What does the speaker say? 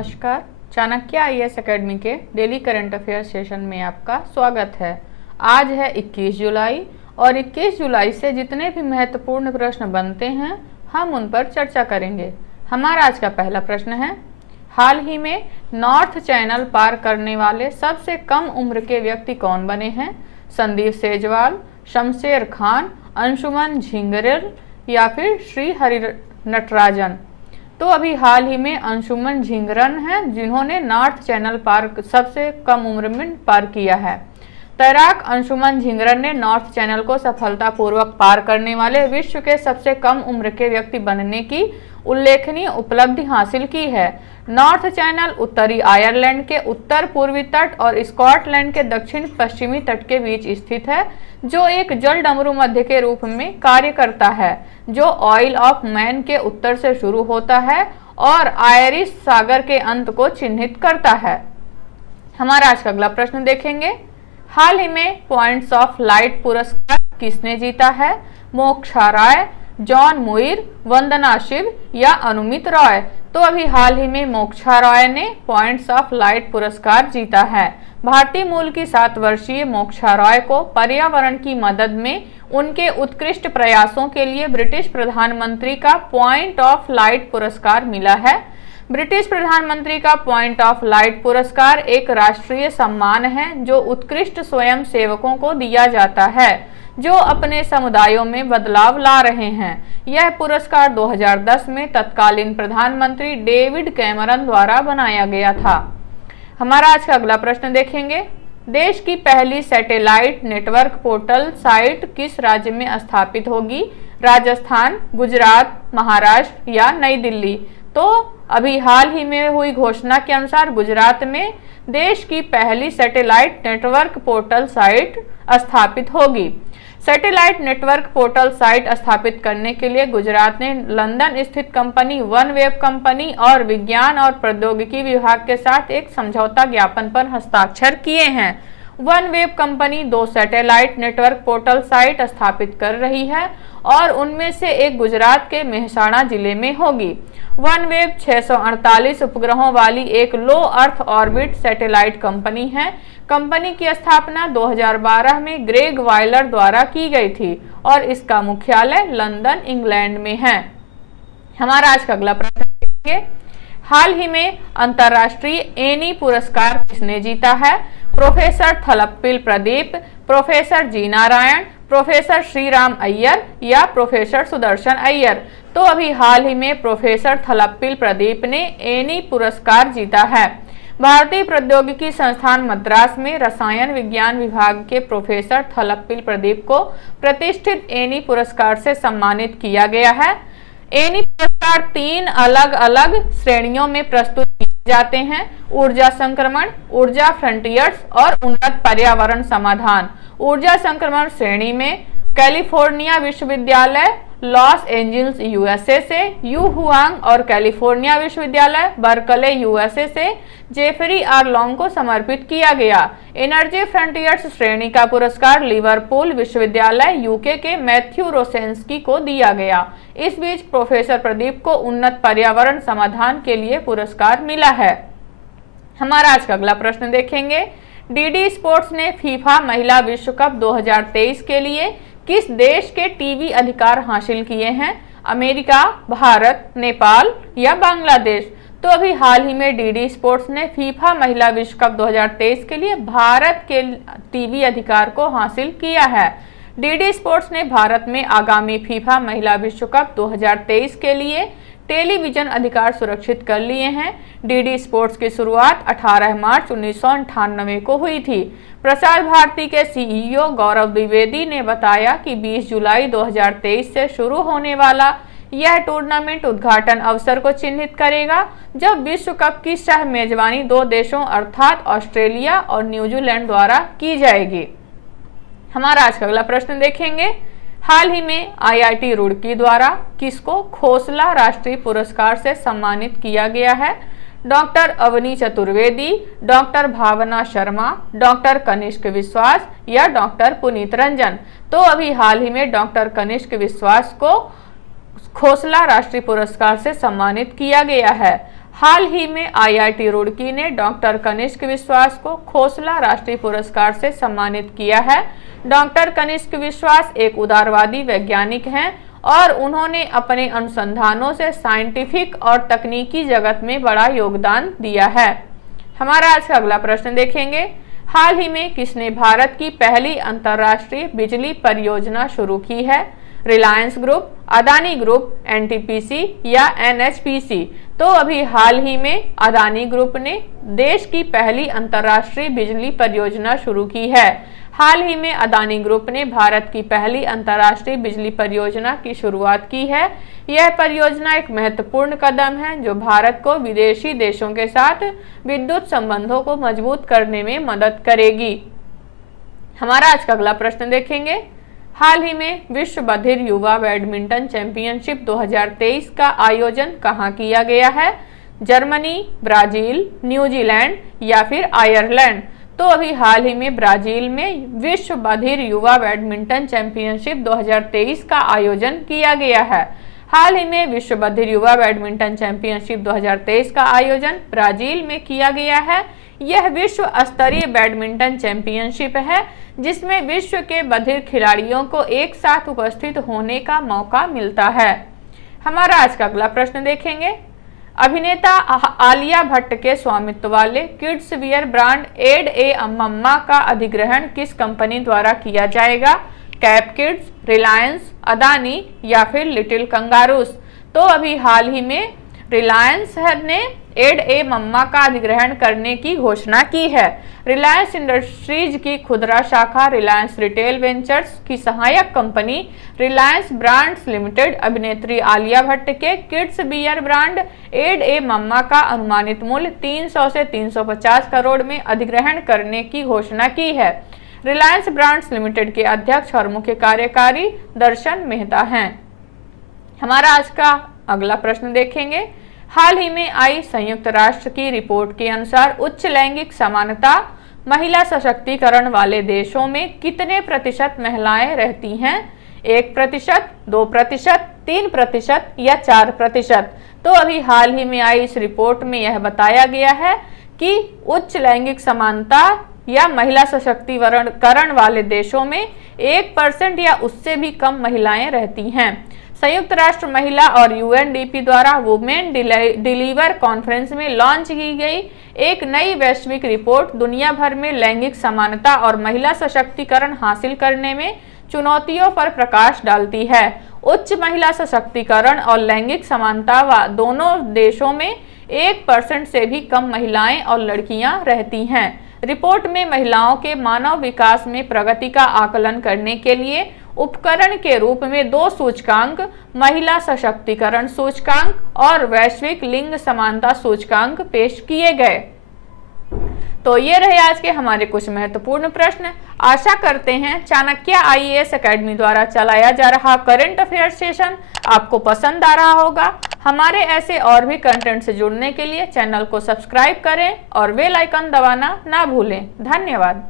नमस्कार। Chanakya IAS academy के daily current affair session में आपका स्वागत है। आज है 21 जुलाई और 21 जुलाई से जितने भी महत्वपूर्ण प्रश्न बनते हैं हम उन पर चर्चा करेंगे। हमारा आज का पहला प्रश्न है, हाल ही में नॉर्थ चैनल पार करने वाले सबसे कम उम्र के व्यक्ति कौन बने हैं? संदीप सेजवाल, शमशेर खान, अंशुमन झिंगरल या फिर श्री हरि नटराजन। तो अभी हाल ही में अंशुमन झिंगरन हैं जिन्होंने नॉर्थ चैनल पार सबसे कम उम्र में पार किया है। तैराक अंशुमन झिंगरन ने नॉर्थ चैनल को सफलतापूर्वक पार करने वाले विश्व के सबसे कम उम्र के व्यक्ति बनने की उल्लेखनीय उपलब्धि हासिल की है। नॉर्थ चैनल उत्तरी आयरलैंड के उत्तर पूर्वी तट और स्कॉटलैंड के दक्षिण पश्चिमी तट के बीच स्थित है, जो एक जल डमरू मध्य के रूप में कार्य करता है, जो ऑयल ऑफ मैन के उत्तर से शुरू होता है और आयरिश सागर के अंत को चिन्हित करता है। हमारा आज का अगला प्रश्न देखेंगे, हाल ही में पॉइंट्स ऑफ लाइट पुरस्कार किसने जीता है? मोक्षा राय, जॉन मुइर, वंदना शिव या अनुमित रॉय। तो अभी हाल ही में मोक्षा रॉय ने पॉइंट्स ऑफ लाइट पुरस्कार जीता है। भारतीय मूल की 7 वर्षीय मोक्षा रॉय को पर्यावरण की मदद में उनके उत्कृष्ट प्रयासों के लिए ब्रिटिश प्रधानमंत्री का पॉइंट ऑफ लाइट पुरस्कार मिला है। ब्रिटिश प्रधानमंत्री का पॉइंट ऑफ लाइट पुरस्कार एक राष्ट्रीय सम्मान है जो उत्कृष्ट स्वयं सेवकों को दिया जाता है जो अपने समुदायों में बदलाव ला रहे हैं। यह पुरस्कार 2010 में तत्कालीन प्रधानमंत्री डेविड कैमरन द्वारा बनाया गया था। हमारा आज का अगला प्रश्न देखेंगे, देश की पहली सैटेलाइट नेटवर्क पोर्टल साइट किस राज्य में स्थापित होगी? राजस्थान, गुजरात, महाराष्ट्र या नई दिल्ली। तो अभी हाल ही में हुई घोषणा के अनुसार गुजरात में देश की पहली सैटेलाइट नेटवर्क पोर्टल साइट स्थापित होगी। सैटेलाइट नेटवर्क पोर्टल साइट स्थापित करने के लिए गुजरात ने लंदन स्थित कंपनी वनवेव कंपनी और विज्ञान और प्रौद्योगिकी विभाग के साथ एक समझौता ज्ञापन पर हस्ताक्षर किए हैं। OneWeb company 2 satellite network portal site स्थापित कर रही है और उनमें से एक गुजरात के मेहसाणा जिले में होगी। वनवेव 648 उपग्रहों वाली एक लो अर्थ ऑर्बिट सैटेलाइट कंपनी है। कंपनी की स्थापना 2012 में ग्रेग वायलर द्वारा की गई थी और इसका मुख्यालय लंदन, इंग्लैंड में है। हमारा आज का अगला प्रश्न देखेंगे, हाल ही में अंतर्राष्ट्रीय एनी पुरस्कार किसने जीता है? प्रोफेसर थलप्पिल प्रदीप, प्रोफेसर जी नारायण, प्रोफेसर श्रीराम अय्यर या प्रोफेसर सुदर्शन अय्यर। तो अभी हाल ही में प्रोफेसर थलप्पिल प्रदीप ने एनी पुरस्कार जीता है। भारतीय प्रौद्योगिकी संस्थान मद्रास में रसायन विज्ञान विभाग के प्रोफेसर थलप्पिल प्रदीप को प्रतिष्ठित एनी पुरस्कार से सम्मानित किया गया है। एनी पुरस्कार 3 अलग अलग श्रेणियों में प्रस्तुत किए जाते हैं, ऊर्जा संक्रमण, ऊर्जा फ्रंटियर्स और उन्नत पर्यावरण समाधान। ऊर्जा संक्रमण श्रेणी में कैलिफोर्निया विश्वविद्यालय लॉस एंजल्स यूएसए से यू हुआंग और कैलिफोर्निया विश्वविद्यालय बर्कले यूएसए से जेफरी आर लॉन्ग को समर्पित किया गया। एनर्जी फ्रंटियर्स श्रेणी का पुरस्कार लिवरपूल विश्वविद्यालय यूके के मैथ्यू रोसेंस्की को दिया गया। इस बीच प्रोफेसर प्रदीप को उन्नत पर्यावरण समाधान के लिए पुरस्कार मिला है। हमारा आज का अगला प्रश्न देखेंगे, डीडी स्पोर्ट्स ने फीफा महिला विश्व कप 2023 के लिए किस देश के टीवी अधिकार हासिल किए हैं? अमेरिका, भारत, नेपाल या बांग्लादेश। तो अभी हाल ही में डीडी स्पोर्ट्स ने फीफा महिला विश्व कप 2023 के लिए भारत के टीवी अधिकार को हासिल किया है। डीडी स्पोर्ट्स ने भारत में आगामी फीफा महिला विश्व कप 2023 के लिए टेलीविजन अधिकार सुरक्षित कर लिए हैं। डीडी स्पोर्ट्स की शुरुआत 18 मार्च 1998 को हुई थी। प्रसार भारती के सीईओ गौरव द्विवेदी ने बताया कि 20 जुलाई 2023 से शुरू होने वाला यह टूर्नामेंट उद्घाटन अवसर को चिन्हित करेगा, जब विश्व कप की सह मेजबानी 2 देशों अर्थात ऑस्ट्रेलिया और न्यूजीलैंड द्वारा की जाएगी। हमारा आज का अगला प्रश्न देखेंगे, हाल ही में आईआईटी रुड़की द्वारा किसको खोसला राष्ट्रीय पुरस्कार से सम्मानित किया गया है? डॉक्टर अवनी चतुर्वेदी, डॉक्टर भावना शर्मा, डॉक्टर कनिष्क विश्वास या डॉक्टर पुनीत रंजन। तो अभी हाल ही में डॉक्टर कनिष्क विश्वास को खोसला राष्ट्रीय पुरस्कार से सम्मानित किया गया है। हाल ही में IIT रुड़की ने डॉक्टर कनिष्क विश्वास को खोसला राष्ट्रीय पुरस्कार से सम्मानित किया है। डॉक्टर कनिष्क विश्वास एक उदारवादी वैज्ञानिक हैं और उन्होंने अपने अनुसंधानों से साइंटिफिक और तकनीकी जगत में बड़ा योगदान दिया है। हमारा आज का अगला प्रश्न देखेंगे। हाल ही में किसने भारत की पहली अंतर्राष्ट्रीय बिजली परियोजना शुरू की है? Reliance group, Adani group, NTPC या NHPC? तो अभी हाल ही में अदानी ग्रुप ने देश की पहली अंतर्राष्ट्रीय बिजली परियोजना शुरू की है। हाल ही में अदानी ग्रुप ने भारत की पहली अंतर्राष्ट्रीय बिजली परियोजना की शुरुआत की है। यह परियोजना एक महत्वपूर्ण कदम है जो भारत को विदेशी देशों के साथ विद्युत संबंधों को मजबूत करने में मदद करेगी। हमारा आज का अगला प्रश्न देखेंगे। हाल ही में विश्व बधिर युवा बैडमिंटन चैंपियनशिप 2023 का आयोजन कहाँ किया गया है? जर्मनी, ब्राजील, न्यूजीलैंड या फिर आयरलैंड? तो अभी हाल ही में ब्राजील में विश्व बधिर युवा बैडमिंटन चैंपियनशिप 2023 का आयोजन किया गया है। हाल ही में विश्व बधिर युवा बैडमिंटन चैंपियनशिप 2023 का आयोजन ब्राजील में किया गया है। यह विश्व स्तरीय बैडमिंटन चैंपियनशिप है जिसमें विश्व के बधिर खिलाड़ियों को एक साथ उपस्थित होने का मौका मिलता है। हमारा आज का अगला प्रश्न देखेंगे। अभिनेता आलिया भट्ट के स्वामित्व वाले किड्स वियर ब्रांड एड ए मम्मा का अधिग्रहण किस कंपनी द्वारा किया जाएगा? कैप किड्स, रिलायंस, अदानी या फिर लिटिल कंगारूस? तो अभी हाल ही में रिलायंस ने एड ए मम्मा का अधिग्रहण करने की घोषणा की है। रिलायंस इंडस्ट्रीज की खुदरा शाखा रिलायंस रिटेल वेंचर्स की सहायक कंपनी रिलायंस ब्रांड्स लिमिटेड अभिनेत्री आलिया भट्ट के किड्स बियर ब्रांड एड ए मम्मा का अनुमानित मूल्य 300 से 350 करोड़ में अधिग्रहण करने की घोषणा की है। रिलायंस ब्रांड्स लिमिटेड के अध्यक्ष और मुख्य कार्यकारी दर्शन मेहता हैं। हमारा आज का अगला प्रश्न देखेंगे। हाल ही में आई संयुक्त राष्ट्र की रिपोर्ट के अनुसार उच्च लैंगिक समानता महिला सशक्तिकरण वाले देशों में कितने प्रतिशत महिलाएं रहती हैं? 1%, 2%, 3% या 4%? तो अभी हाल ही में आई इस रिपोर्ट में यह बताया गया है कि उच्च लैंगिक समानता या महिला सशक्तिकरण वाले देशों में 1% या उससे भी कम महिलाएं रहती हैं। संयुक्त राष्ट्र महिला और UNDP द्वारा वुमेन डिलीवर कॉन्फ्रेंस में लॉन्च की गई एक नई वैश्विक रिपोर्ट दुनिया भर में लैंगिक समानता और महिला सशक्तिकरण हासिल करने में चुनौतियों पर प्रकाश डालती है। उच्च महिला सशक्तिकरण और लैंगिक समानता दोनों देशों में 1% से भी कम महिलाएं और लड़कियां रहती हैं। रिपोर्ट में महिलाओं के मानव विकास में प्रगति का आकलन करने के लिए उपकरण के रूप में 2 सूचकांक, महिला सशक्तिकरण सूचकांक और वैश्विक लिंग समानता सूचकांक पेश किए गए। तो ये रहे आज के हमारे कुछ महत्वपूर्ण प्रश्न। आशा करते हैं चाणक्य IAS एकेडमी द्वारा चलाया जा रहा करंट अफेयर सेशन आपको पसंद आ रहा होगा। हमारे ऐसे और भी कंटेंट से जुड़ने के लिए चैनल को सब्सक्राइब करें और बेल आइकन दबाना ना भूलें। धन्यवाद।